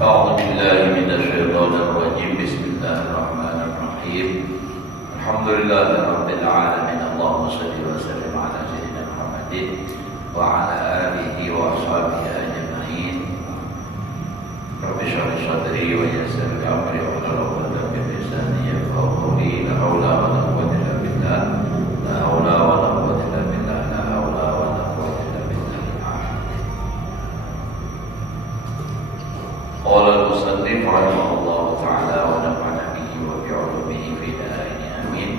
أعوذ بالله من الشيطان الرجيم بسم الله الرحمن الرحيم الحمد لله رب العالمين اللهم صل وسلم على سيدنا محمد وعلى آله وأصحابه أجمعين رب اشرح لي صدري ويسر لي أمري واحلل عقدة من لساني يفقهوا قولي لا حول ولا قوة إلا بالله لا حول ولا قوة إلا بالله لا حول ولا قوة إلا بالله قال المصنف رحمه الله تعالى ونفعنا به وبعلومه في دارين آمين.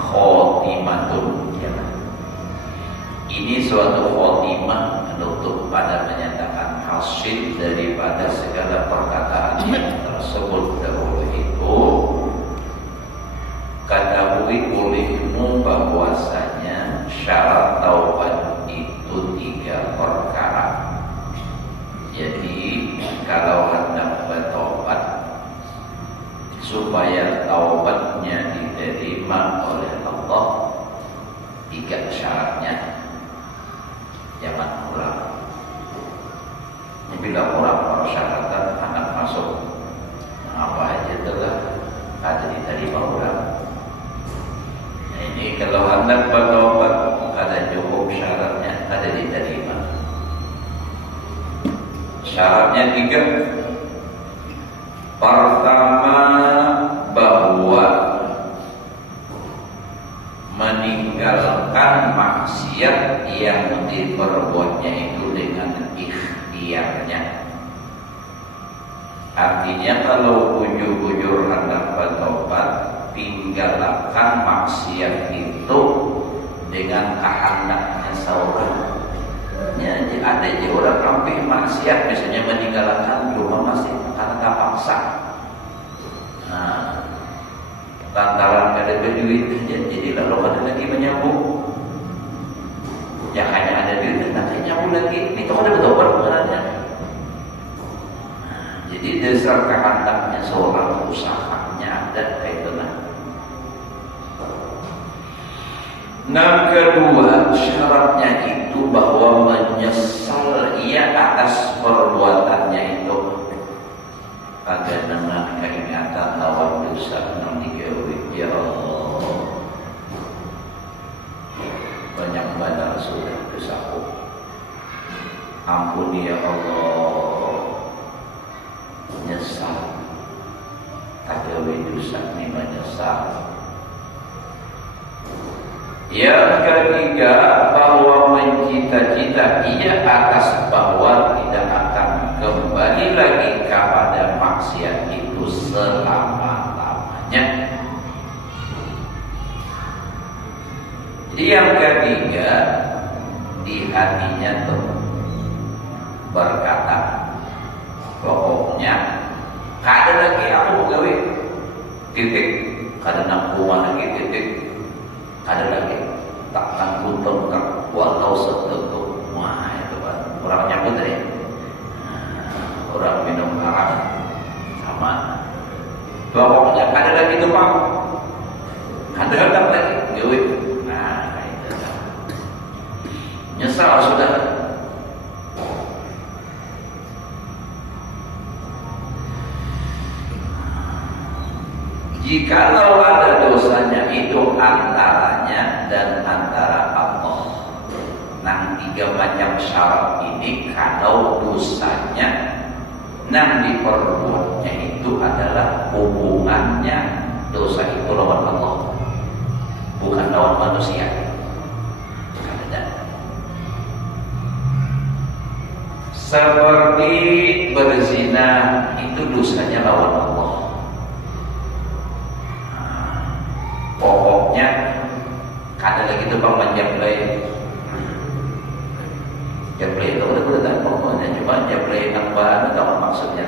Khotimatun, ini suatu khotimah menutup pada menyatakan hasil daripada segala perkataan yang tersebut dahulu itu. Ketahui olehmu bahwasanya syarat taubat itu 3 perkara. Jadi kalau hendak bertobat supaya taubatnya diterima oleh Allah, 3 syaratnya. Jangan kurang. Bila kurang persyaratan anak masuk, apa aja telah ada diterima orang. Nah, ini kalau hendak bertobat ada cukup syaratnya, ada diterima. Syaratnya 3. Pertama, bahwa meninggalkan maksiat yang diperbuatnya itu dengan ikhtiarnya. Artinya kalau bujur-bujur hendak bertobat, tinggalkan maksiat itu dengan kehendaknya seorang. Ya, ada aja orang sampai maksiat misalnya meninggalkan cuma masih karena tak paksa. Nah, lantaran ada duit jadi lalu ada lagi menyambung. Ya hanya ada duit nanti nyambung lagi. Itu ada bertobat sebenarnya. Jadi dasar kehendaknya seorang, usahanya dan kaitannya. Yang kedua, syaratnya itu bahwa menyesal ia atas perbuatannya itu. Agar dengan keingatan lawan dosa yang digawe, ya Allah, banyak benar sudah dosaku, ampuni ya Allah. Nyesal kagawe dosa ini menyesal. Yang ketiga, bahwa mencita-cita ia atas bahwa tidak akan kembali lagi kepada maksiat itu selama-lamanya. Jadi yang ketiga, di hatinya tuh berkata, pokoknya kada lagi aku gawe titik, kada nak buat lagi titik, kada lagi takkan kuntung tak walau setutup. Wah itu kan orang nyambut tadi, orang minum arak sama. Pokoknya kada lagi tuh pak, kada lagi gawe. Nah itu nyesal sudah. Jikalau ada dosanya itu antaranya dan antara Allah. Nah 3 macam syarat ini kalau dosanya yang diperbuatnya itu adalah hubungannya dosa itu lawan Allah, bukan lawan manusia. Seperti berzina berzina itu dosanya lawan Allah. Pokoknya ada lagi tuh bang menjablay. Jablay itu udah tak pokoknya cuma jablay nambah atau maksudnya.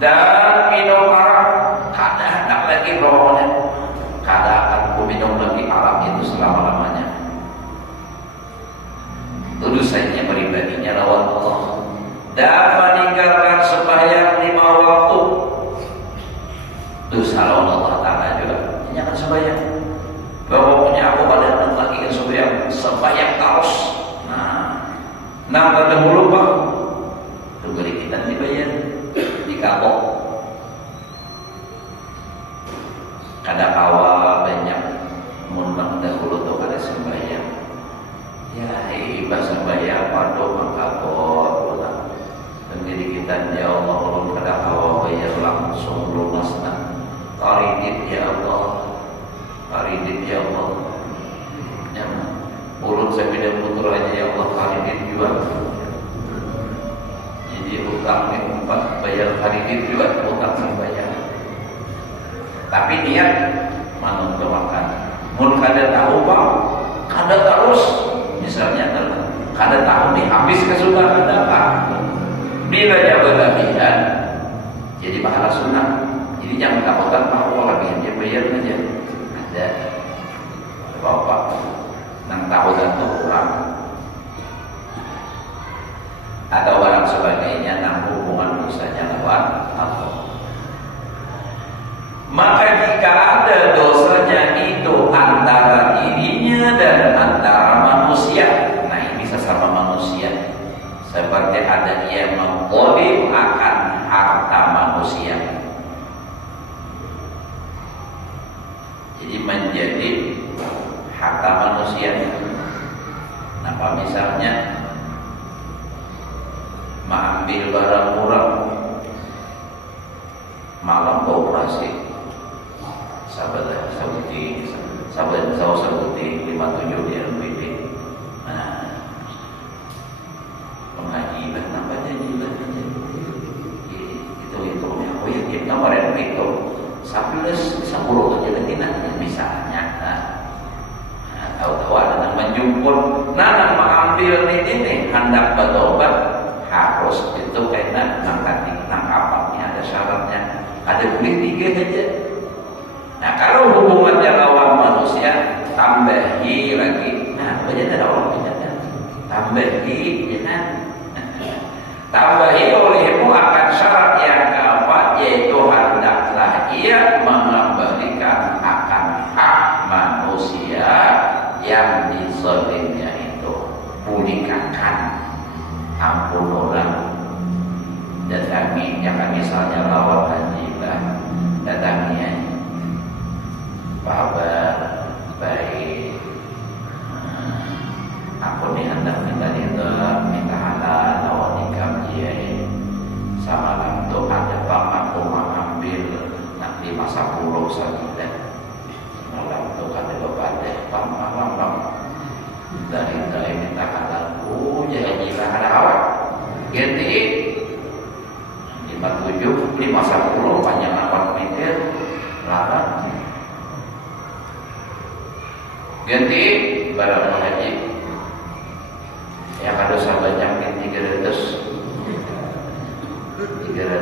Dan minum arak, kada hendak lagi pokoknya. Kada akan ku minum lagi arak itu selama-lamanya. Itu dosanya pribadinya lawan Allah. Dan meninggalkan sembahyang 5 waktu. Dosa lawan Allah Ta'ala juga. Ini akan sembahyang. Pokoknya aku pada hendak lagi sembahyang terus. Nah pada mulu bang, tunggu kita dibayar, dikabok. Kada kawa banyak munang dahulu tuh kada sembahyang. Ya ibadah sembahyang pada mengkabok. Menjadi kita ya Allah ulun kada kawa bayar langsung lunasna. Karidit ya Allah, karidit ya Allah. Ya. Ulun sepeda motor aja ya Allah karidit juga. Jadi utang nih umpat bayar karidit juga utang sembahyang. Tapi niat manut makan. Mun kada tahu bang, kada terus. Misalnya kada tahu nih habis ke sunnah kada apa. Bila dia berlebihan, jadi pahala sunnah. Jadi jangan takutan tahu lebihan dia bayar aja. Ada bapak. Nang tahu dan kurang atau barang sebagainya nang hubungan dosanya lawan Allah. Maka jika ada dosanya itu antara dirinya dan antara manusia, nah ini sesama manusia, seperti ada dia mengzalim akan harta manusia, jadi menjadi harta manusia. Apa misalnya mengambil barang murah malam operasi sahabat sabuti 57 di RPP. Nah pengajian namanya juga itu oh ya kita kemarin itu 11 10 aja lagi misalnya. Tahu-tahu ada yang menjemput, nang mengambil ini hendak bertobat harus itu kena nang kapalnya ada syaratnya, ada boleh 3 aja. Nah kalau hubungannya lawan manusia tambahi lagi, nah banyak ada orang banyak tambahi, ya kan? Tambahi olehmu akan syarat yang keempat yaitu hendaklah ia mengembalikan akan hak manusia yang dizalimnya itu, pulihkan, ampun orang. Datangi, jangan misalnya lawan hajibah, datangi kabar baik, ampun dihendak minta halal lawan nikam dia sama untuk ada bapak aku mengambil nanti masa pulau saja. Malam itu ada berbalik pam dari minta halal jangan gila ada awak ganti 57 50 panjang 8 meter larang ganti barang haji yang ada sahabatnya 300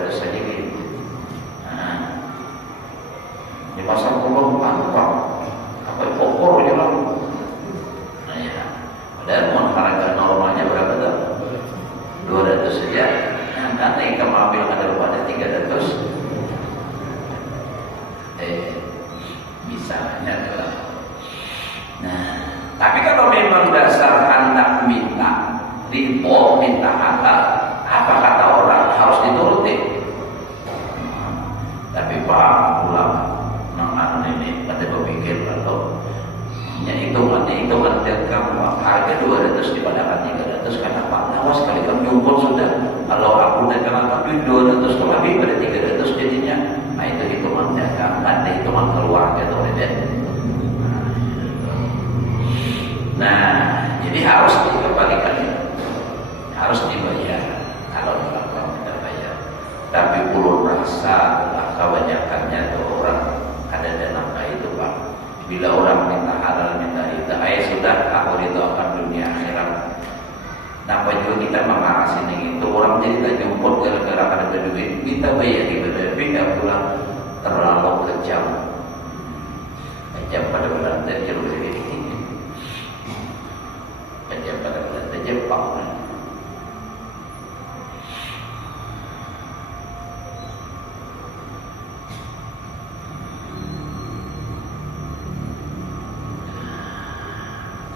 saja gitu. Di pasar pulau apa pokok aja lah. Nah ya, padahal mau harga normalnya berapa tuh? 200 saja. Nah, nanti kamu ambil ada pada 300. Misalnya adalah. Nah, tapi kalau memang dasar hendak minta ridho, minta halal, apa kata orang harus dituruti. Tapi Pak ulama ini pada berpikir kalau hitungan kamu harga 200 dipadakan 300 karena Pak Nawas kali kamu jumpa sudah kalau aku dagang tapi 200 lebih pada 300 jadinya. Nah itu hitungan dagang, ada hitungan keluarga atau tidak. Nah jadi harus dikembalikan, harus dibayar kalau dalam puasa kebanyakannya tuh orang ada nafkah itu Pak. Bila orang minta halal, minta ridha, sudah aku ridhokan dunia akhirat. Napa juga kita mengarasin yang itu orang jadi tak jemput gara-gara ada duit, kita bayar ibadah, tidak pulang terlalu kejam. Kejam pada bulan terjauh dari ini. Kejam pada bulan terjepang.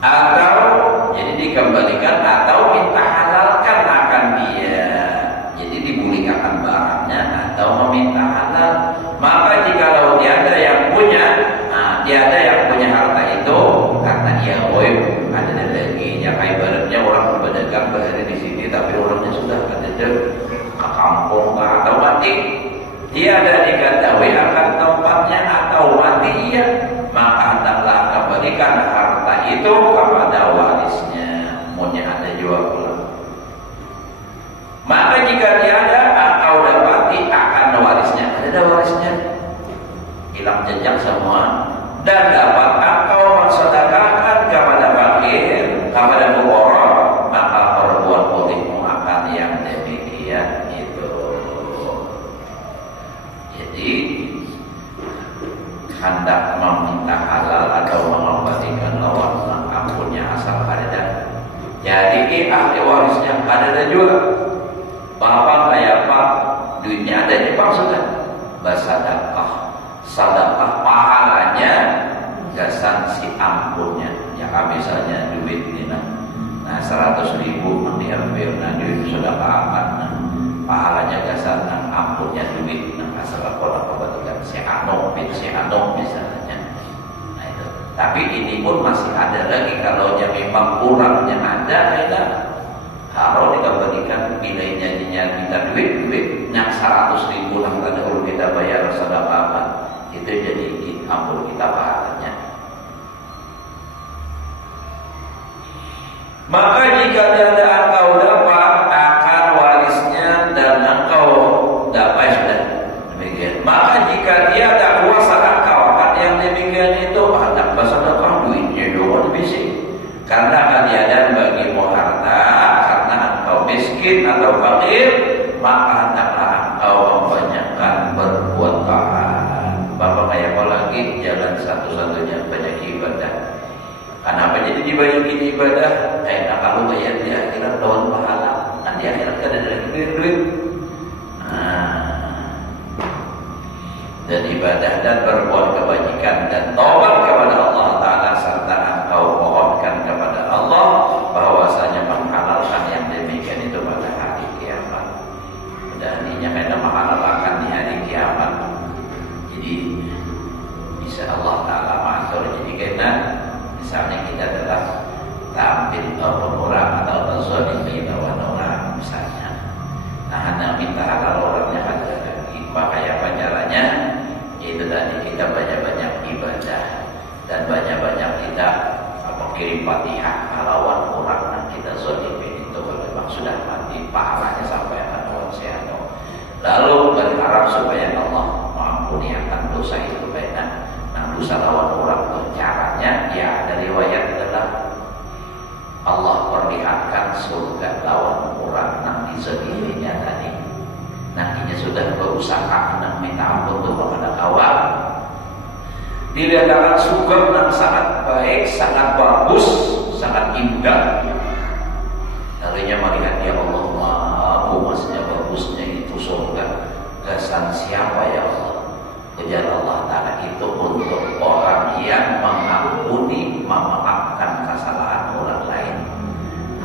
Atau jadi dikembalikan atau minta halalkan akan dia, jadi dibulikakan barangnya atau meminta halal. Maka jikalau tiada yang punya, tiada yang punya harta itu karena ia ada lagi yang ibaratnya orang berdagang berada di sini tapi orangnya sudah ke kampung atau mati, tiada diketahui akan tempatnya atau mati ia, maka hendaklah kembalikan harta itu kepada warisnya. Maunya ada juga pula. Maka jika tiada atau dapati akan warisnya, ada warisnya hilang jejak semua, dan dapat engkau mensedekahkan kepada fakir, kepada fuqara, maka perbuat bolehmu akan yang demikian itu. Jadi hendak meminta halal atau mengembalikan lawan ampunnya asal ada. Jadi ahli warisnya ada juga. Bapak kayak Pak, duitnya ada di Pak sudah. Bersedekah, sedekah pahalanya gasan si ampunnya. Ya misalnya duit ini nah 100.000 diambil, nah duit sudah aman, nah pahalanya gasan ampunnya duit, nah asal kalau kebalikan si Anong misalnya. Nah itu. Tapi ini pun masih ada lagi kalau memang kurangnya ada, harus dikembalikan nilainya kita duit yang 100.000 yang tadi kalau kita bayar sedekah itu jadi ampun kita pahalanya. Maka jika tiada engkau dapat akan warisnya dan engkau dapat sudah demikian. Maka jika tiada kuasa engkau akan yang demikian itu hendak bersedekah duitnya juga dibisik. Karena akan tiada bagimu harta karena engkau miskin atau fakir, maka hendaklah engkau membanyakan berbuat taat. Bapak kayak apa lagi jalan satu-satunya banyak ibadah. Kenapa jadi dibayarin ibadah? Karena kalau bayar di akhirat daun pahala, kan di akhirat kan ada duit. Dan ibadah dan berbuat kebajikan dan taubat kepada Allah Ta'ala serta engkau mohonkan kepada Allah bahwasanya menghalalkan yang demikian itu pada hari kiamat. Dan ini karena menghalalkan di hari kiamat, jadi bisa Allah Ta'ala mengatur. Jadi karena misalnya kita telah tampil orang atau terzalimi lawan orang misalnya, nah hendak minta halal orangnya ada lagi, makanya apa caranya? Itu tadi kita banyak-banyak ibadah dan banyak-banyak kita kirim Fatihah lawan orang yang kita zalimi itu kalau memang sudah mati pahalanya sampai akan sehat. Lalu berharap supaya Allah mengampuni akan dosa itu karena dosa lawan orang itu caranya ya dari riwayat adalah Allah perlihatkan surga lawan orang yang dizaliminya tadi. Nantinya sudah berusaha hendak minta ampun kepada kawan. Dilihatkan surga yang sangat baik, sangat bagus, sangat indah. Lalunya melihat ya Allah, maksudnya bagusnya itu surga. Kesan siapa ya Allah? Kejar Allah Ta'ala itu untuk orang yang mengampuni, memaafkan kesalahan orang lain.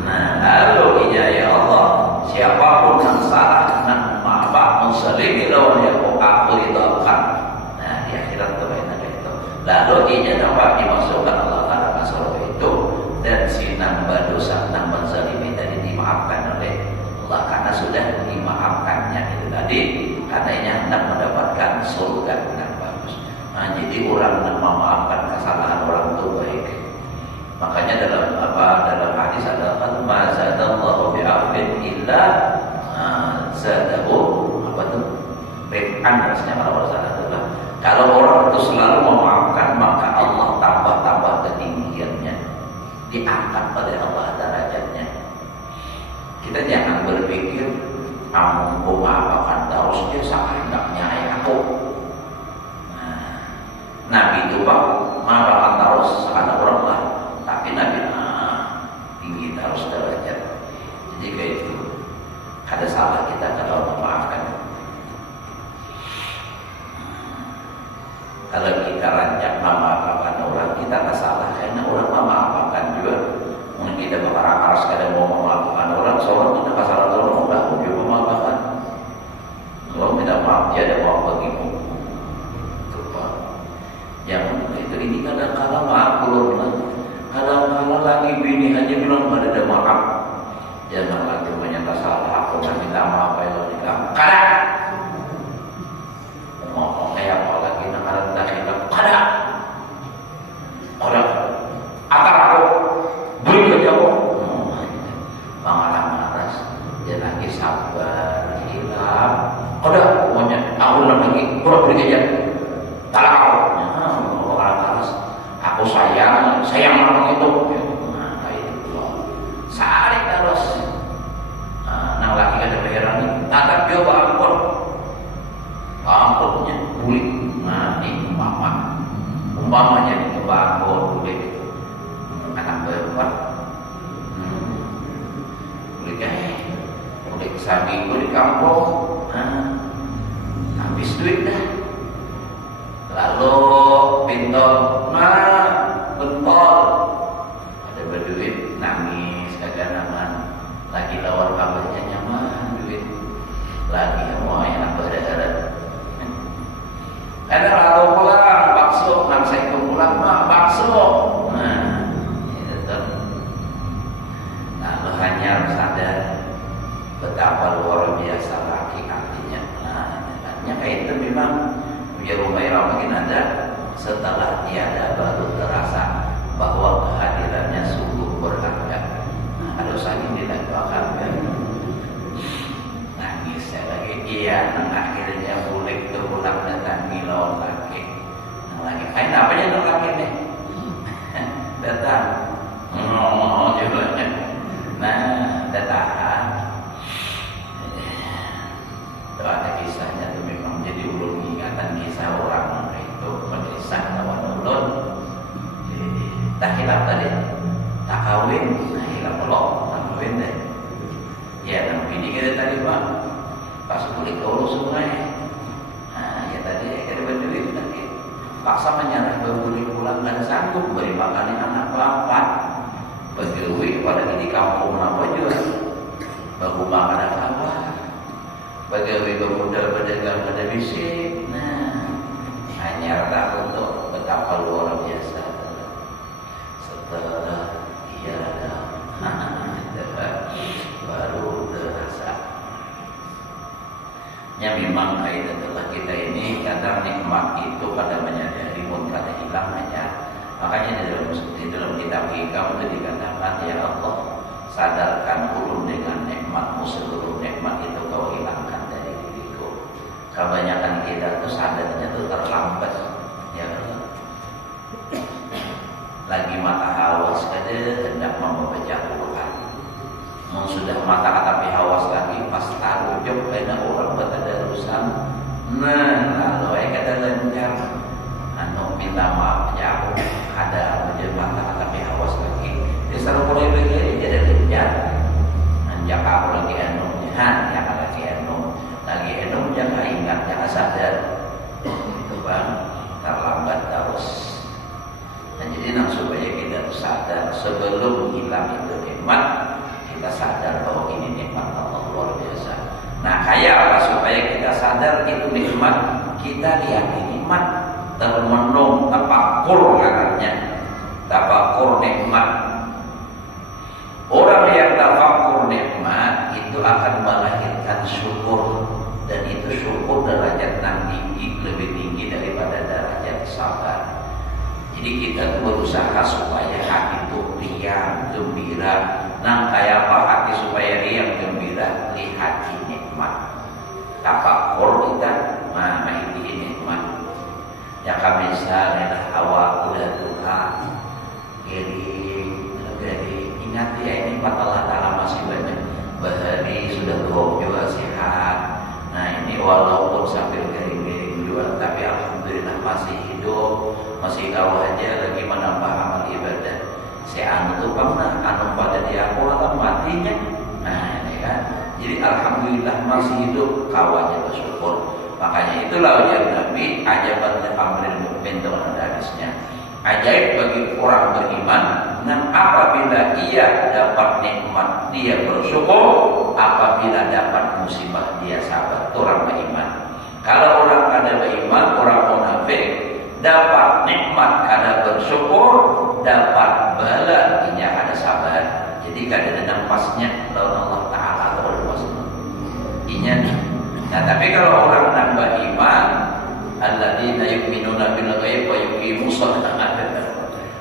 Nah lalu ya Allah, siapapun yang salah dan maaf menselimi lawan yang aku ridhokan. Nah di akhirat itu ada itu. Lalu ini dapat dimasukkan Allah Ta'ala ke surga itu, dan si nambah dosa, nambah zalimi tadi dimaafkan oleh Allah karena sudah dimaafkannya itu tadi. Karena ini hendak mendapatkan surga yang bagus. Nah, jadi orang yang memaafkan kesalahan orang itu baik. Makanya dalam hadis adalah mazadallahu bi'afin illa zadahu berlebihan rasanya kalau salah adalah kalau orang itu selalu memaafkan maka Allah tambah ketinggiannya, diangkat oleh Allah derajatnya. Kita jangan berpikir aku maafkan terus dia sama hendaknya aku. Nabi itu Pak maafkan terus sama orang lah, tapi Nabi tinggi terus derajat. Jadi kayak itu ada salah kita kalau memaafkan. Kalau kita rancang memaafkan orang, kita tak salah karena orang memaafkan juga. Mungkin kita berkaras kadang mau memaafkan orang, seorang kita salah orang udah dia memaafkan. Kalau minta maaf dia ada maaf bagimu. Itu Pak. Yang itu ini kadang-kadang maaf kadang-kadang lagi bini aja bilang ada maaf. Jangan lagi menyangka salah aku minta maaf ya Allah. Kadang ngomong kayak apa lagi nakaran kita kadang orang atar aku beri ke jauh pengalaman atas dia lagi sabar hilang udah pokoknya aku lagi udah beri aja talak aku orang atas aku sayang orang itu kayak itu saling terus nang lagi ada heran tatap dia ampunnya bulik. Nah ini umpamanya itu bangkor bulik itu anak berbuat bulik sapi bulik kampung habis duit dah lalu bentol bentol ada berduit nangis kagak naman lagi lawar kabarnya nyaman duit lagi mau enak berdarah. Ada lalu pulang bakso, nang saya pulang bakso. Nah, itu. Lalu hanya sadar betapa luar biasa laki artinya. Nah, katanya kayak itu memang biar Umairah makin ada setelah tiada baru terasa bahwa kehadirannya sungguh berharga. Harus lagi dilakukan. Nangisnya lagi iya, akhirnya boleh terulang datang milau lagi. Kain apanya tuh lagi nih? Datang. Juga. Nah, datang. Itu ada kisahnya tuh memang jadi ulun ingatan kisah orang itu pedesaan lawan ulun. Tak hilap tadi, tak kawin, nah hilap pelok, tak kawin deh. Ya, tapi ini kita tadi Pak, pas kulit kau sungai. Nah, ya tadi ada berduit nanti paksa menyerah berbeli pulang dan sanggup beri makan anak bapak. Berduit, apalagi di kampung apa juga. Baru makan apa? Bagaimana bermodal berdagang pada bisik. Nah, hanya tak untuk betapa luar biasa. Setelah tiada baru terasa. Ya memang kaitan adalah kita ini kadang nikmat itu pada menyadari pun pada hilang aja. Makanya di dalam kitab hikam itu dikatakan ya Allah sadarkan ulun dengan nikmatmu seluruh nikmat itu kau hilangkan dari diriku. Kebanyakan kita tuh sadarnya tuh terlambat ya Allah. Lagi mata hawas kada hendak membaca Quran. Sudah mata tapi hawas lagi pas taruh jok kena orang bertadarusan. Nah, lalu kata lancar minta maaf ya aku ada aja mata tapi hawas lagi. Dia selalu mulai begini jadi lancar. Anjak aku lagi enumnya, yang lagi enum jangan ingat, jangan sadar. Itu bang terlambat terus. Dan jadi supaya kita sadar sebelum hilang itu nikmat, kita sadar bahwa ini nikmat Allah luar biasa. Nah, kayak apa supaya kita sadar itu nikmat? Kita lihat nikmat termenung, tafakur katanya. Tafakur nikmat. Orang yang tafakur nikmat itu akan melahirkan syukur, dan itu syukur derajat tinggi, lebih tinggi daripada derajat sabar. Jadi kita tuh berusaha supaya hati itu riang, gembira. Nah, kayak apa hati supaya riang, gembira? Lihat nikmat. Tafakur kita, nah Ya kamisa adalah awal udah tua. Jadi ingat ya, ini Allah Ta'ala masih banyak bahari, sudah tua juga sehat. Nah ini walaupun sambil garing-garing juga, tapi alhamdulillah masih hidup, masih tahu aja lagi menambah amal ibadah. Anu tuh pernah anu pada dia atau matinya. Nah ini kan, jadi alhamdulillah masih hidup, kawannya bersyukur. Makanya itulah ujar Nabi, ajaban amril mukmin, teman hadisnya. Ajaib bagi orang beriman, dan apabila ia dapat nikmat dia bersyukur, apabila dapat musibah dia sabar. Itu orang beriman. Kalau orang kada beriman, orang munafik, dapat nikmat kada bersyukur, dapat bala dia ada sabar. Jadi kada ada nafasnya lawan Allah Ta'ala atau Allah. Ingat. Nah tapi kalau orang nambah iman, alladzina yu'minuna bil ghaib wa yuqimus shalah.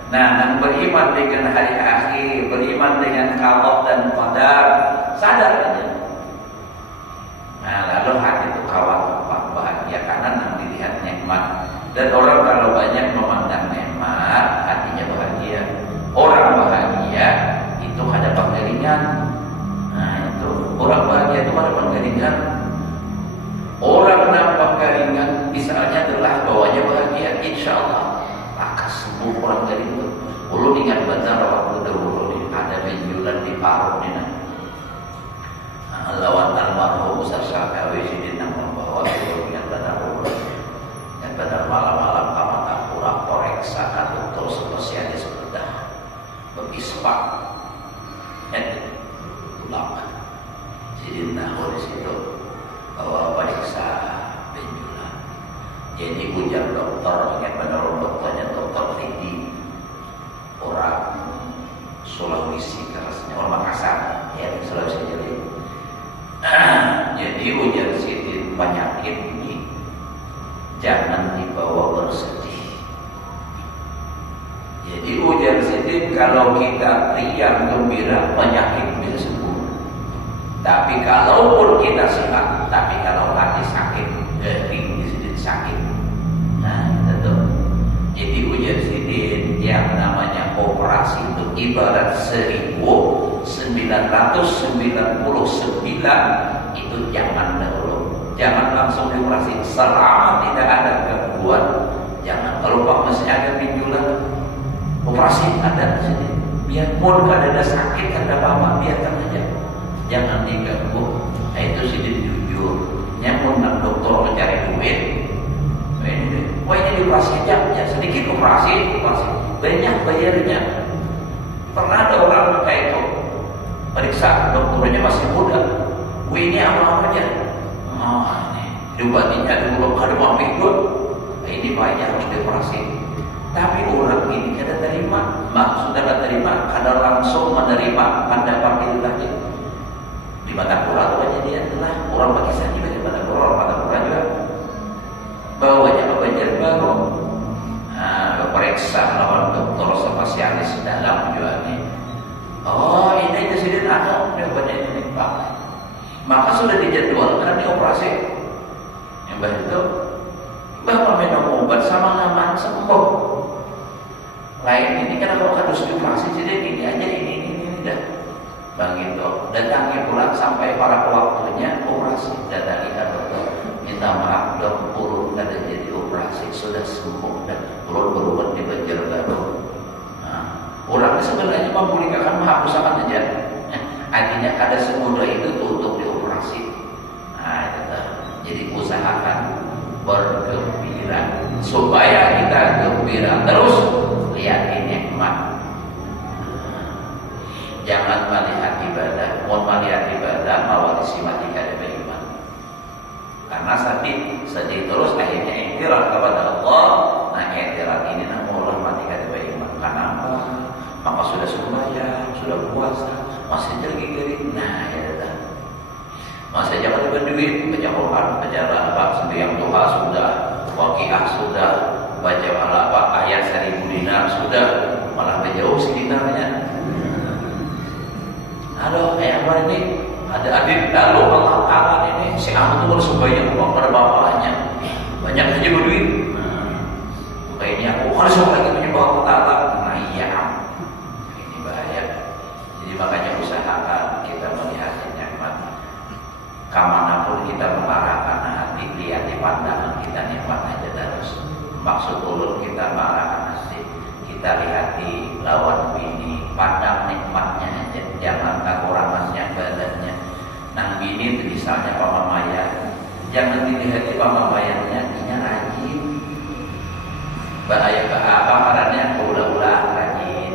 Nah, yang beriman dengan hari akhir, beriman dengan qada dan qadar, sadar aja. Nah, lalu hati itu kawan bahagia karena yang dilihat nikmat. Dan orang kalau banyak memandang nikmat, hatinya bahagia. Orang bahagia itu ada pengeringan. Nah, itu orang bahagia itu ada pengeringan. Orang nampak keringan misalnya adalah bawahnya bahagia, insya Allah akan sembuh orang dari itu. Ulu ingat benar waktu dahulu ada benjulan di paruh ini. Lawan almarhum Ustaz Syakawi sidin yang membawa itu ingat benar dulu. Ingat benar malam-malam kamar kurang koreksa dokter spesialis bedah berispak. Ulama sidin tahu di situ bahwa periksa benjulan. Jadi ujar dokter, ingat benar dokternya dokter Lidi, orang Sulawesi kerasnya, orang Makassar, ya di Sulawesi jadi. Jadi ujar Sidin penyakit ini jangan dibawa bersedih. Jadi ujar Sidin kalau kita riang gembira penyakit bisa sembuh. Tapi kalaupun kita sehat, tapi kalau hati sakit, garing Sidin sakit. Nah, itu. Jadi ujar Sidin yang namanya operasi itu ibarat 1999 itu jangan dahulu. Jangan langsung dioperasi selama tidak ada gangguan. Jangan. Kalau Pak masih ada benjulan, operasi ada Sidin. Biarpun ada sakit, ada apa-apa, biarkan aja. Jangan diganggu. Nah, itu Sidin jujur. Nyamun nak dokter mencari duit. Wah ini dioperasi aja, ya sedikit operasi, banyak bayarnya. Pernah ada orang kayak itu, periksa dokternya masih muda. Wah ini apa aja? Ini diobatinya dulu ada mampir dulu. Nah, ini banyak harus dioperasi. Tapi orang ini kada terima, sudah kada terima, kada langsung menerima pendapat itu lagi. Di Batapura itu aja dia adalah orang Pakistan juga di Batapura, orang Batapura juga bawanya belajar baru. Nah, periksa lawan dokter spesialis dalam juga nih. Oh ini Sidin ada banyak ini Pak. Maka sudah dijadwalkan dioperasi. Yang begitu, Bapak minum obat sama aman sembuh. Lain ini kan kalau harus dioperasi jadi ini aja ini dah. Begitu, datangi pulang sampai pada waktunya operasi. Datangi dokter, minta maaf dok, urut kada jadi operasi, sudah sembuh dan urut berubat di Banjarbaru. Nah, orang sebenarnya memulihkan menghapuskan aja. Artinya kada semudah itu untuk dioperasi. Nah, itu. Jadi usahakan bergembira supaya kita gembira terus lihat nikmat. Jangan melihat ibadah, mau melihat ibadah mewarisi mati kada beriman. Karena sedih terus akhirnya iktiraf kepada Allah. Nah iktiraf ini orang mati kada beriman. Kenapa? Maka sudah sembahyang, sudah puasa, masih gering. Nah ya masih jangan berduit, baca Quran, baca apa, sembahyang doa sudah, waqiah sudah, baca apa ayat 1000 dinar sudah, malah jauh sekitarnya. Aduh, kayak apa ini? Ada adik lalu Allah Ta'ala ini si anak itu harus sembahyang uang pada bapaknya. Banyak aja berduit. Kalau seorang lagi menyembah Allah, nah iya, ini bahaya. Jadi makanya usahakan kita melihat nikmat. Kamanapun kita mengarahkan hati, lihat di pandangan kita nikmat aja terus. Maksud ulun kita mengarahkan hati, kita lihat di lawan bini, pandang nikmatnya aja, jangan kekurangannya, badannya. Nang bini itu misalnya pamamaya, jangan dilihat di pamamayannya, ini rajin. Bahaya ke apa karena ulah-ulah rajin,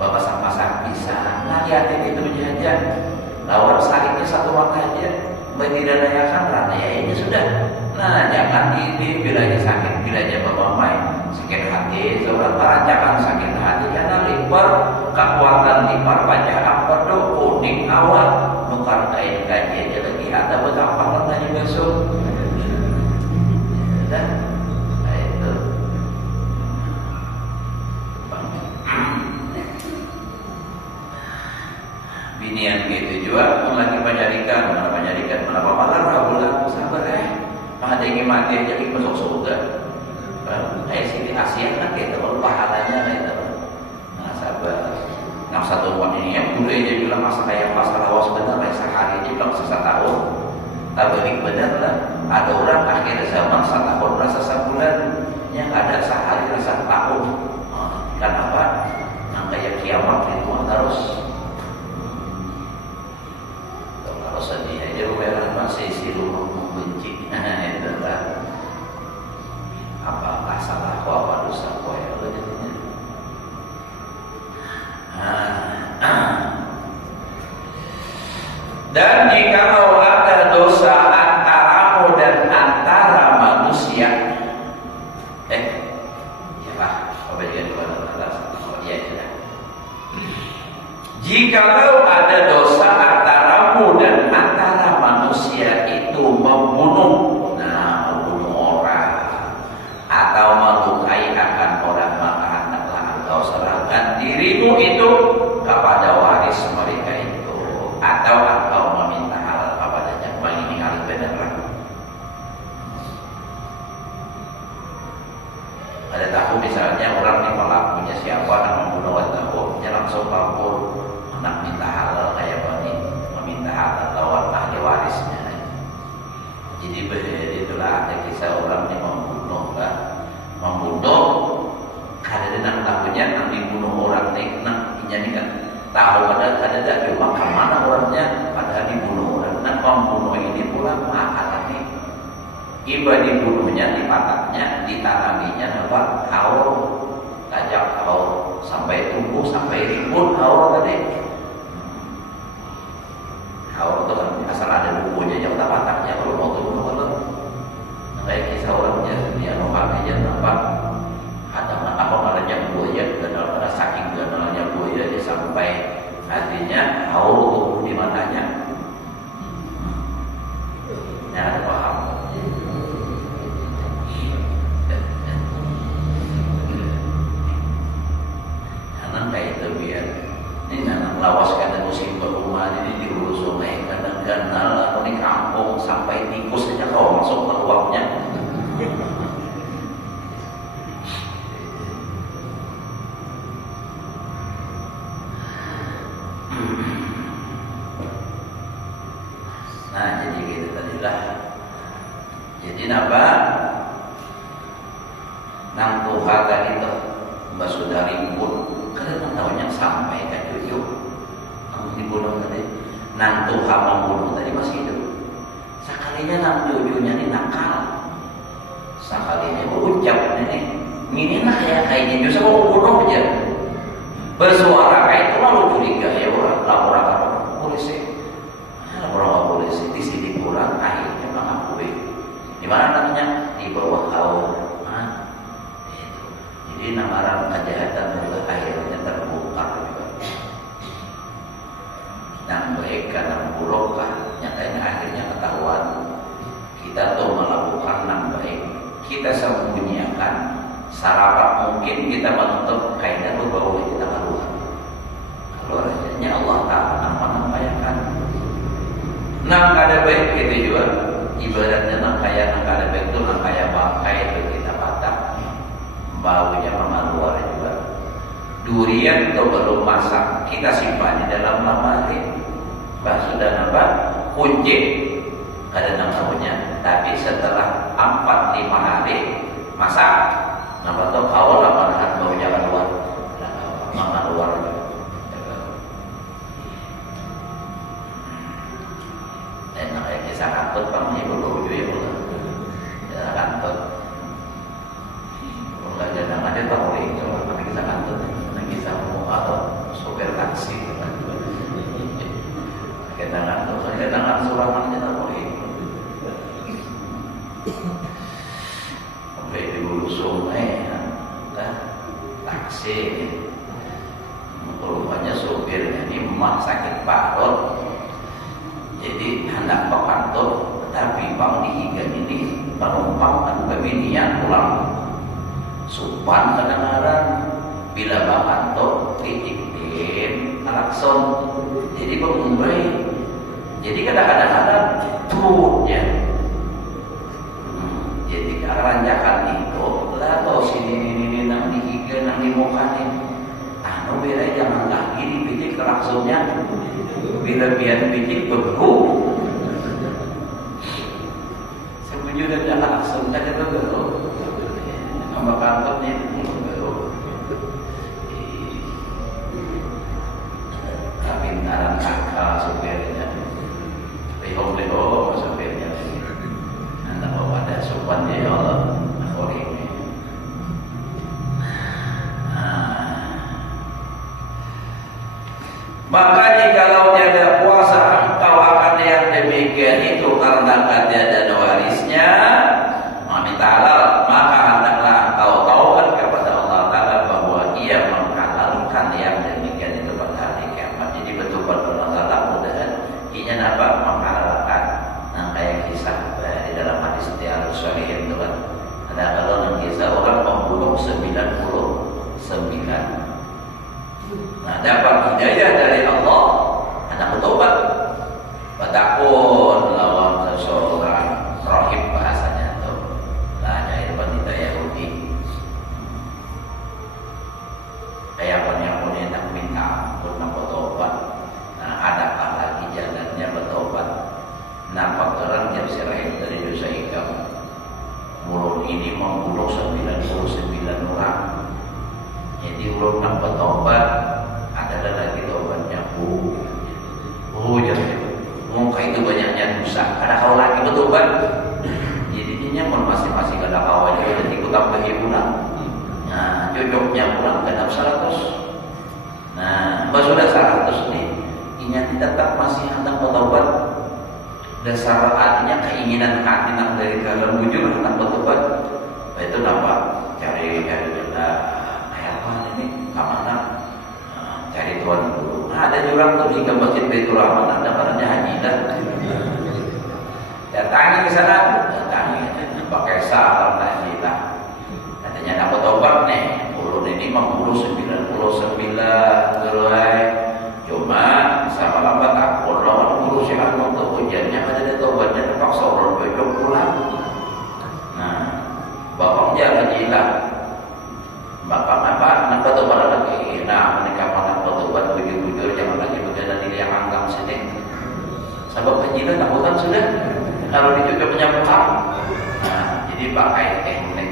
masak-masak bisa. Nah lihatin itu jajan, lawan sakitnya satu waktu aja, tidak dayakan karena ya ini sudah. Nah jangan bilanya sakit, bilanya mamai sakit hati, seorang perancakan sakit hati, jangan lipar kekuatan lipar baca apa do kuning awal. Nukar kain gaji aja lagi ada betapa lagi besok. Dan itu binian gitu juga pun lagi penyarikan, kenapa malah rabulan sabar ada yang mati aja masuk surga. Kayak sini Asia kan gitu, kalau pahalanya gitu. Nah sabar. Yang satu orang ini yang dulu aja bilang masa kayak pasar awas bener, kayak sehari aja bilang setahun. Tapi bener lah. Ada orang akhir zaman setahun rasa sebulan, yang ada sehari rasa tahun. Kenapa? Yang kayak kiamat itu terus. Kalau sedih aja rumah masih si rumah membenci. Itu lah. Apa salahku, apa dosaku ya Allah jadinya. Dan jikalau ada dosa antaramu dan antara manusia, jikalau ada dosa antaramu dan antara manusia itu membunuh, membunuh orang atau melukai akan orang, maka hendaklah engkau serahkan dirimu itu kepada waris mereka itu, atau engkau meminta halal kepadanya. Ini harus benar lah. Ada tahu misalnya orang ini pelakunya siapa dan membunuh orang tahu, dia langsung lapor anak minta halal kayak ini, meminta halal lawan ahli warisnya. Jadi itulah ada kisah orang yang membunuh karena dia nak tahunya nak dibunuh orang ini, nak jadi kan tahu ada cuma kemana orangnya, padahal dibunuh orang. Nak membunuh ini pula makan ini, iba dibunuhnya, dipatahnya, ditanaminya dapat haur, tajam haur sampai tumbuh sampai ribut haur tadi. Haur itu kan asal ada bukunya yang tak patahnya kalau mau tumbuh betul. Kayak kisah orangnya dia nomaknya nampak ada apa malahnya buaya, kenal pada saking kenalnya buaya dia sampai hatinya haur tumbuh di matanya. Ya paham. Karena kayak itu biar ini anak lawas kata musibah rumah ini diurus sungai kadang-kadang atau di kampung sampai tikus saja kau masuk ke luarnya. Nah jadi gitu tadilah. Jadi apa? Nang Tuhan tadi itu Mbak Sudari pun karena tahunya sampai ke cucu dibunuh tadi. Nang Tuhan membunuh tadi masih hidup. Sekalinya nang cucunya ini nakal. Sekalinya berucap ini nah ya kayaknya justru mau bunuh aja. Bersuara kayak itu lalu curiga ya orang laporan polisi. Laporan polisi di sini pulang akhirnya mengakui. Di mana namanya di bawah haur. Itu. Jadi namaran kejahatan juga akhirnya terbongkar juga. Yang baik karena buruk nyatanya akhirnya ketahuan kita tuh melakukan yang baik. Kita sembunyikan sarapat mungkin kita menutup kaidah bahwa kita keluar. Keluar aja Allah Ta'ala nampayakan. Nang ada baik gitu juga ibaratnya nang kaya baik itu nang kaya bangkai itu kita patah baunya memang luar juga. Durian itu belum masak, kita simpan di dalam lemari. Sudah nampak kunci ada namanya. Tapi setelah 4-5 hari masak, nampak tuh kawal apa baunya keluar, mama luar. Dan kayak kisah kantut, pamanya berbau juga ya kantut. Kalau ada namanya tahu itu, tapi kisah kantut, kisah atau sopir taksi. Kita kantut, saya tangan suramannya tahu itu. Sampai di hulu sungai, taksi. Rupanya sopirnya ini mah sakit parut. Jadi hendak pekantut, tapi bang dihigan ini penumpang kan kebinian pulang supan kedengaran bila bakantut diikin klakson. Jadi pengumbai. Jadi kadang-kadang turutnya. Jadi keranjakan itu lah tau sini nang dihigan nang dimokanin. Anu beda jangan lagi dipijit klaksonnya. Bila biar bikin berhu, sebenarnya udah jangan langsung aja berhu, sama kantotnya berhu. Tapi naran kakak supirnya, leho supirnya, anda bawa ada sopannya ya Allah, orangnya. Maka jikalau tiada puasa engkau akan yang demikian itu karena tiada warisnya, meminta halal, maka hendaklah engkau taubat kepada Allah Ta'ala bahwa ia menghalalkan yang demikian itu pada hari kiamat. Jadi betul-betul Allah mudah inya dapat menghalalkan. Nah kayak kisah di dalam hadis Tiarus Syariah itu kan ada kalau yang kisah orang membunuh 99. Nah, dapat hidayah dari Allah, anak bertobat. Batakun lawan seseorang rahib bahasanya itu. Nah, jadi wanita Yahudi. Kayak banyak yang tak minta ampun nak bertobat. Nah, adakah lagi jalannya bertobat? Nampak orang yang selain dari dosa ikam. Mulut ini membunuh 99 orang. Jadi belum nak bertobat. Ada lagi tobatnya jadi muka itu banyaknya dosa. Karena kalau lagi bertobat, jadinya masing-masing ada kawan juga ikut tambah hiburan. Nah, cocoknya pulang ke 100. Nah, kalau sudah 100 nih, ingat tetap masih hendak bertobat. Dasar artinya keinginan hati nak dari dalam bujur hendak bertobat. Itu nampak cari kayak apa ini kemana? Cari Tuhan dulu. Nah, ada orang pergi ke Masjid Baitur Rahman, ada katanya haji dah. Datangi ke sana, datangi pakai salam haji dah. Katanya nak bertobat nih, ulun ini 99 gerai. Cuma sama lama takut lawan guru siapa untuk ujiannya ada tobatnya terpaksa orang besok pulang. Nah, bapaknya haji lah. Bapak apa? Nak bertobat lagi. Nah, menikah mana bertobat bujur-bujur jangan lagi berjalan di yang anggam sini. Sebab kejilan nakutan sudah. Kalau dicocok penyambungan. Nah, jadi pakai teknik.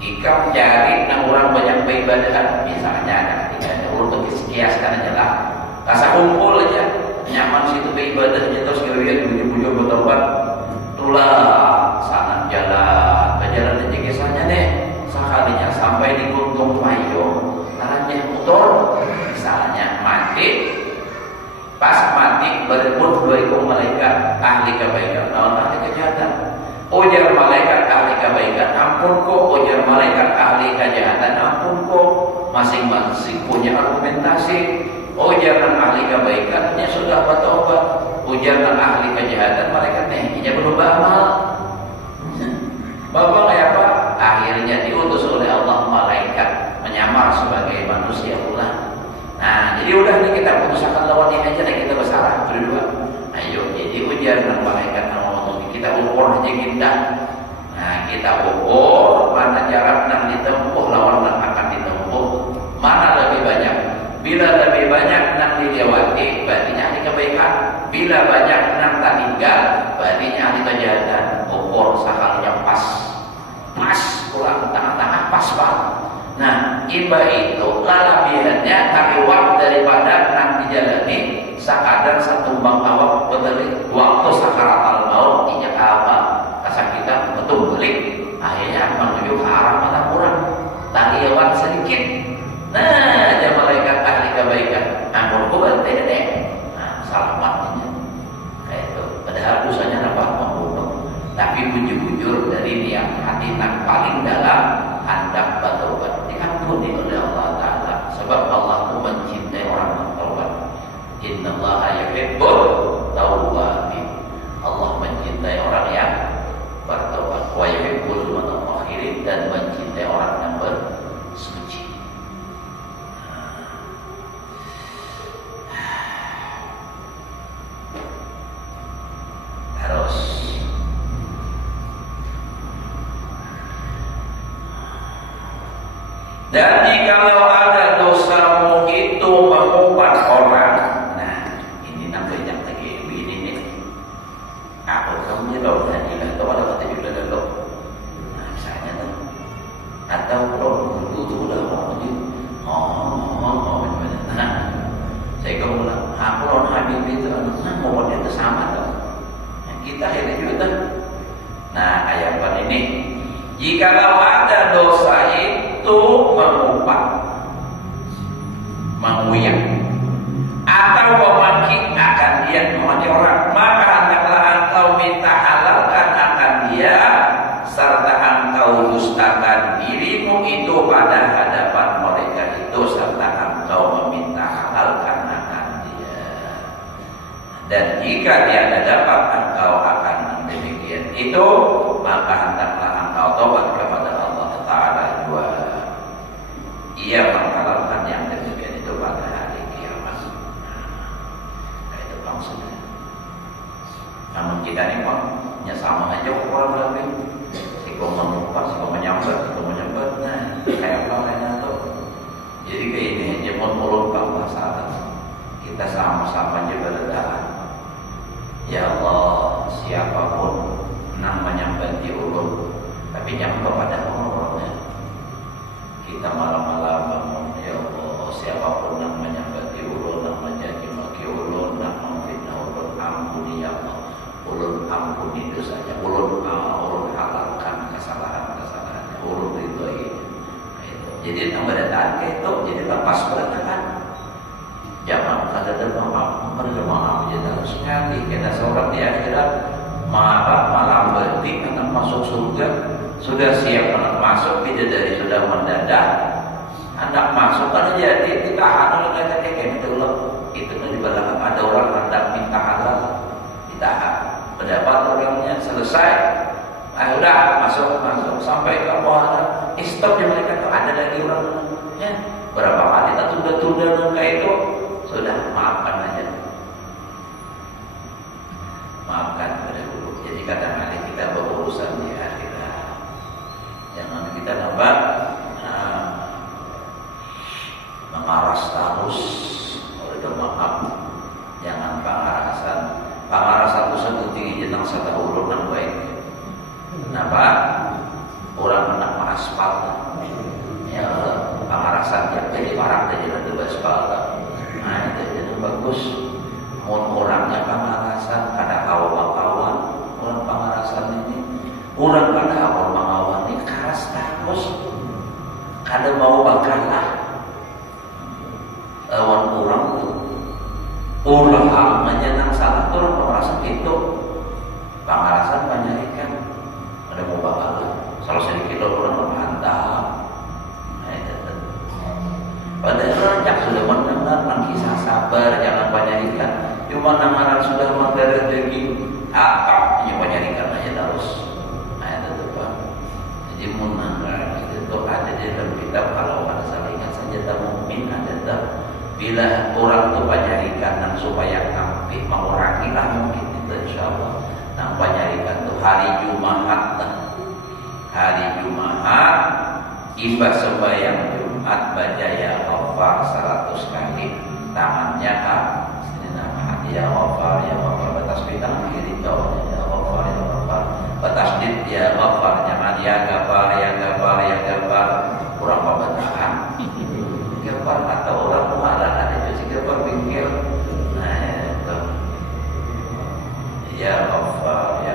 Ikam cari enam orang banyak beribadah. Misalnya ada ketika ada urut kiaskan aja lah. Kasih kumpul aja. Nyaman situ beribadahnya terus kira-kira bujur-bujur bertobat. Tulah sana jalan. Berjalan aja kisahnya deh. Sekalinya sampai di Gunung Payung, tanahnya motor, misalnya mati, pas mati berebut 2 ekor malaikat ahli kebaikan, ahli kejahatan. Ujar malaikat ahli kebaikan, ampun kok. Ujar malaikat ahli kejahatan, ampun kok. Masing-masing punya argumentasi. Ujar ahli kebaikannya sudah bertobat. Ujar ahli kejahatan malaikat nih, belum beramal. Bapak kayak apa? Akhirnya diutus oleh Allah malaikat menyamar sebagai manusia pula. Nah, jadi udah nih kita putuskan lawan ini aja nih kita bersalah berdua. Ayo, jadi ujar dan malaikat ngomong kita ukur aja kita. Nah, kita ukur mana jarak yang ditempuh lawan yang akan ditempuh, mana lebih banyak. Bila lebih banyak yang dilewati, berarti ahli kebaikan. Bila banyak yang tak tinggal, berarti ahli kejahatan. Ukur sahalnya pas, kurang tengah-tengah pas banget. Nah, iba itu kelebihannya kariwat daripada yang dijalani sakadar satu bang awak betul waktu sakaratul maut ini apa kesakitan betul balik akhirnya menuju ke arah mata kurang tak lewat sedikit. Nah, ada malaikat ahli kebaikan ampun kuat tidak nah selamatnya kayak itu padahal dosanya dapat membunuh tapi bujur-bujur dari niat hati yang paling dalam hendak bertobat diampuni oleh Allah Ta'ala sebab Allah itu mencintai orang yang bertobat. Innallaha yuhibbut tawwabin. Allah mencintai orang yang bertobat. Wa yuhibbul mutatahhirin dan mencintai orang yang bersuci. Terus dan jikalau ada dosamu itu mengubah orang. Kalau tadi atau ada kata juga ada nah misalnya tuh atau kalau dulu tuh udah mau jadi nah saya kau bilang aku lawan Habib itu nah mau dia itu sama tuh kita ini juga nah kayak apa ini jikalau ada dosa itu mengubah menguyak atau memaki akan dia memaki orang maka hendaklah engkau minta halalkan akan dia serta engkau dustakan dirimu itu pada hadapan mereka itu serta engkau meminta halalkan akan dia dan jika dia dapat engkau akan demikian itu maka hendaklah engkau tobat kepada Allah Ta'ala jua ia menghalalkan yang demikian itu pada hari kiamat. Itu maksudnya namun kita ini maknya sama aja orang lebih si kau mengupas, si kau menyambat nah kayak apa kayaknya tuh jadi kayak ini aja mulut masalah kita sama-sama aja berdoa ya Allah siapapun yang menyambat di ulun tapi nyambat pada orang-orangnya kita malam-malam bangun ya Allah siapapun yang menyambat di ulun yang menjadi maki ulun yang memfitnah ulun ampuni ya Allah ulun ampuni dosanya ulun halalkan kesalahan-kesalahannya ulun itu gitu. Jadi yang berdataan kayak itu jadi lepas berdataan jangan ada maaf berjemaah jadi harus ngerti kita seorang di akhirat malam berarti akan masuk surga sudah siap anak masuk tidak dari sudah mendadak anak masuk kan jadi ditahan oleh kayak gitu loh itu kan di belakang ada orang hendak minta halal ditahan pendapat orangnya selesai udah masuk sampai ke bawah stop yang mereka tuh ada lagi orang ya berapa kali kita tunda nunggu itu sudah maafkan aja maafkan pada dulu jadi kadang-kadang kita berurusan di akhirat jangan kita nambah mengaras terus oleh maaf jangan pangarasan itu sebuting jenang satu ulun yang baik kenapa orang hendak mengaspal ya pangarasan yang jadi barang jadi nanti aspal nah itu jadi bagus mun orangnya pangarasan kada kawan orang pangarasan ini orang kada awal mengawan ini karas terus kada mau bakalah lawan orang menyenang salah orang pangarasan itu pangarasan banyak ikan ada mau bakalah salah sedikit orang mantap nah itu padahal jak sudah mendengar kisah sabar jangan banyak ikan cuma namaran sudah mendarat daging akak hanya banyak ikan aja terus nah itu tuh Pak jadi menanggar itu ada di dalam kitab kalau ada salingan senjata mukmin ada tuh bila orang itu banyak ikan dan supaya kampih mengurangi lah mungkin itu insyaallah nah banyak ikan tuh hari Jumat hari Jumat imbas sembahyang Jumat baca ya Ghaffar 100 kali. Tangannya sini nama ya Ghaffar batas tangan kiri bawahnya ya Ghaffar batas ya Ghaffar jangan ya Ghaffar kurang pembatahan. Ghaffar atau orang marah ada juga Ghaffar pinggir. Nah itu ya Ghaffar.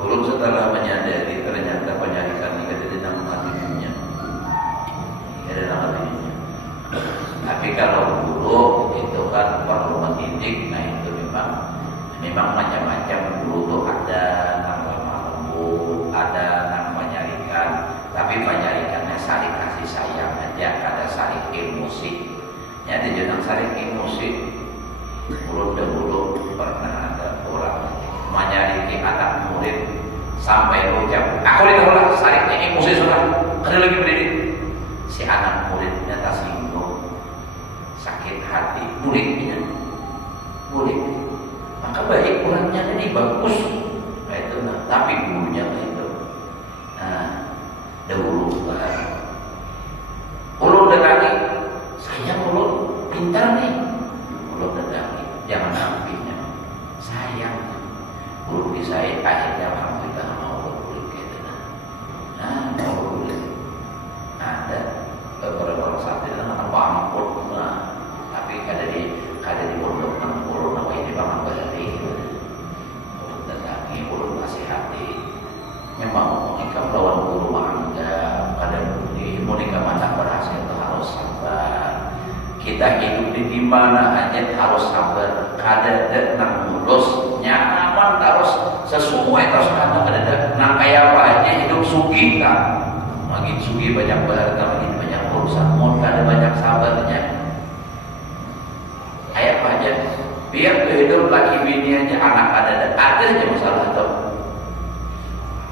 Ulun setelah menyadari ternyata penyarikan ini ada dalam hatinya. Ada dalam hatinya. Tapi kalau guru itu kan perlu mendidik, nah itu memang macam-macam guru itu ada yang lemah lembut, ada yang menyarikan. Tapi penyarikannya saling kasih sayang aja, ada saling emosi. Ya ada juga saling emosi. Ulun dahulu pernah ada orang menyariki anak murid sampai ucap aku ditolak sariknya emosi sudah ada lagi berdiri si anak muridnya tersinggung sakit hati muridnya maka baik orangnya ini bagus nah itu tapi gurunya itu dahulu ulun dekati sayang ulun pintar nih ulun dekati jangan ambilnya sayang guru di saya akhirnya alhamdulillah mau kulit gitu mau kulit ada beberapa orang saat itu anak bangkut tapi ada di pondok puluh nama ini bangun berarti tetapi puluh nasihati memang mengikat lawan guru anda pada budi menikah mata berhasil itu harus sabar. Kita hidup di mana aja harus sabar. Kada nang mulus nyaman harus sesuai terus kada nang kaya apa aja hidup sugi kan. Makin sugi banyak harta makin banyak urusan. Mau kada banyak sabarnya. Kayak apa aja biar hidup laki bini aja anak ada aja masalah itu.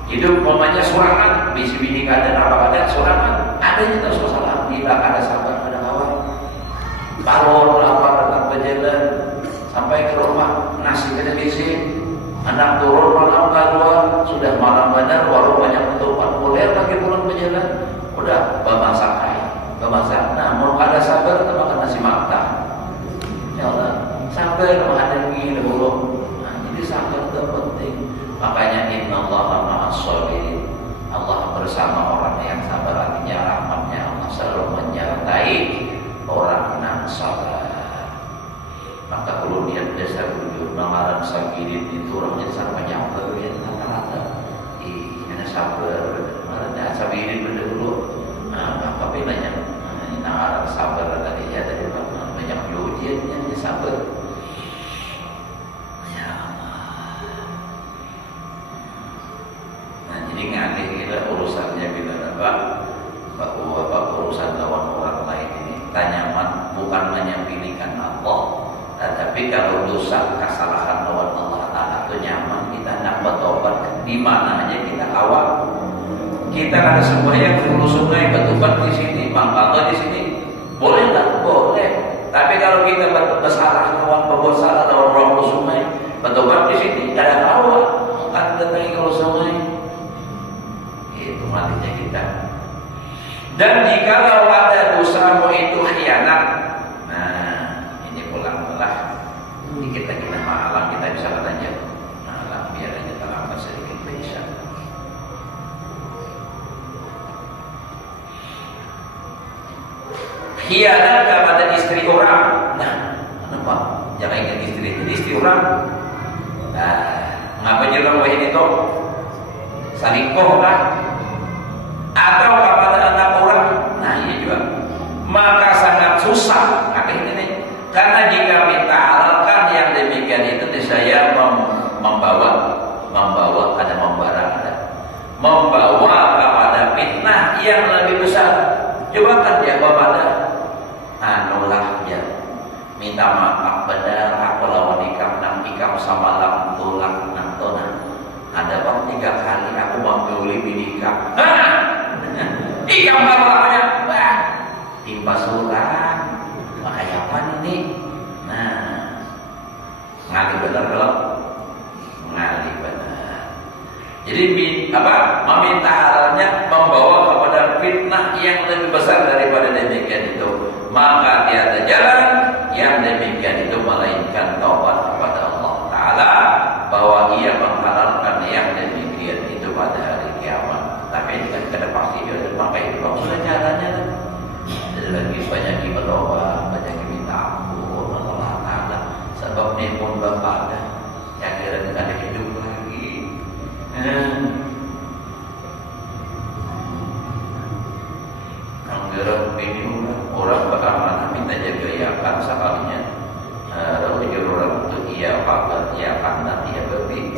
Hidup mamanya surangan, bisi bini kada apa kada surangan, adanya terus masalah. Bila kada sabar kada kawan. Balon lapar datang berjalan sampai ke rumah nasi kada bisi anak turun malam keluar sudah malam benar warung banyak penutupan kuliah lagi pulang berjalan udah bemasak nah mau kada sabar kita makan nasi matang ya Allah sabar menghadapi ini dulu jadi sabar itu penting makanya innallaha ma'as shabirin Allah bersama orang yang sabar artinya rahmatnya Allah selalu menyertai orang yang sabar. Maka kalau lihat dasar wujud mengarang sabirin itu orangnya sama nyabar ya rata-rata ini sabar makanya sabirin berdulu apa bedanya mengarang sabar tadi ya tadi banyak ujiannya sabar ya Allah. Nah jadi ngalih kita urusannya bila apa urusan lawan orang lain ini tanyaman bukan menyempilikan Allah tetapi kalau dosa kesalahan lawan Allah Ta'ala itu nyaman kita nak bertobat di mana aja kita awal kita ada semuanya hulu sungai bertobat di sini mangkal di sini boleh tak? Boleh tapi kalau kita bersalah lawan hulu sungai bertobat di sini ada awal kan datangi hulu sungai itu matinya kita. Dan jika ada dosamu itu khianat, nah ini pulang-pulang dikit lagi nama alam kita bisa bertanya, alam biar aja terlambat sedikit bisa. Khianat kepada istri orang, nah kenapa? Jangan ingat istri orang. Nah, ngapa jadi orang ini tuh? Salingkuh kan? Atau kepada anak orang, nah iya juga maka sangat susah ini karena jika minta halalkan yang demikian itu saya membawa kepada fitnah yang lebih besar. Coba kan dia kepada anulah ya minta maaf benar aku lawan ikam sama lam tulak nang tona ada bang 3 kali aku membeli binikam ikam barangnya wah timpa surat makanya apa ini nah ngali bener kalau Jadi meminta halalnya membawa kepada fitnah yang lebih besar daripada demikian itu. Maka tiada jalan yang demikian itu melainkan taubat kepada Allah Ta'ala, bahwa ia menghalalkan yang demikian itu pada hari kiamat. Tapi ini kan kada pasti juga, maka itu sudah jalannya. Jadi lagi banyak berdoa, banyak minta ampun Allah Ta'ala. Sebab ini pun bapak yang kira ada hidup lagi. Anggaran ini orang bagaimana minta jaga iakan sekalinya rojul orang untuk ia pagar ia pandang ia berbi.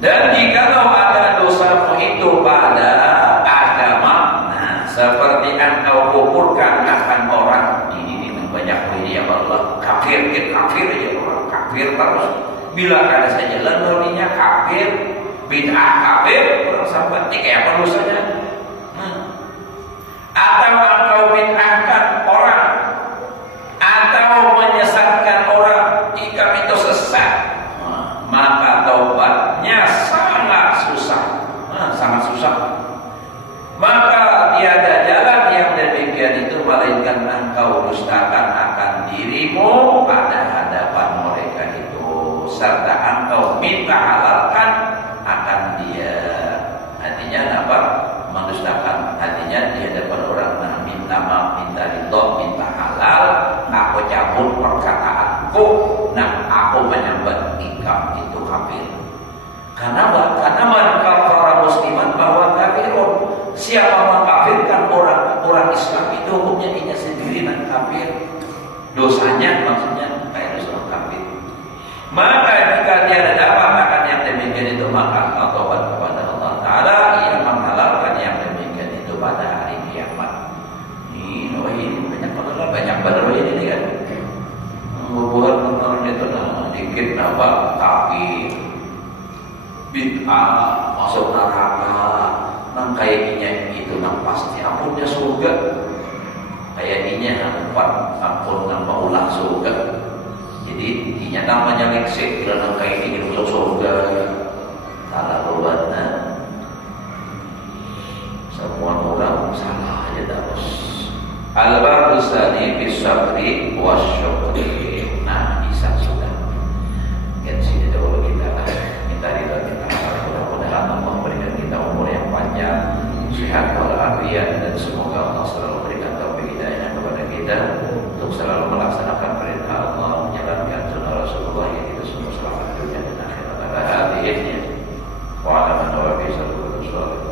Dan jikalau ada dosamu itu pada agama, seperti engkau kuburkan akan orang ini banyak ini ya Allah, kafir aja orang kafir terus. Bila ada saja lenorinya kafir, bid'ah kafir, orang sahabat ini kayak apa dosanya? Atau engkau bid'ahkan orang, atau menyesatkan orang, jika itu sesat, maka taubatnya sangat susah. Maka tiada jalan yang demikian itu melainkan engkau dustakan akan dirimu pada hadapan mereka itu, serta engkau minta halalkan akan dia. Artinya apa? Mendustakan, artinya di hadapan orang minta maaf, minta ridho, minta halal, aku cabut perkataanku, aku menyambat ikam itu kafir. Karena man kafara musliman bahwa kafirun. Siapa mengkafirkan orang Islam itu hukumnya dia sendiri dan kafir. Dosanya maksudnya kayak dosa kafir. Maka jika dia dapat akan yang demikian itu, maka taubat kepada Allah Ta'ala yang menghalalkan yang demikian itu pada hari kiamat. Ini banyak benar ini kan. Membuat orang itu dikit kafir, bid'ah, masuk neraka, kayaknya itu pasti ampunnya surga. Kayaknya ampun ulang surga. Jadi ini namanya leksik, bila kayak ini masuk surga. Salah berwarna. Semua orang salah aja terus. Al-Bab Ustadi Bisabri Wasyukri. Nah, bisa sudah. Kan sini dahulu kita minta ridha kita. Mudah-mudahan Allah memberikan kita umur yang panjang, sehat walafiat, dan semoga Allah selalu berikan taufik hidayah kepada kita untuk selalu melaksanakan perintah Allah, menjalankan sunnah Rasulullah yang kita semua selamat dunia dan akhirat. Ada hati-hatinya. Wa ala man wa bi sallallahu alaihi wa sallam.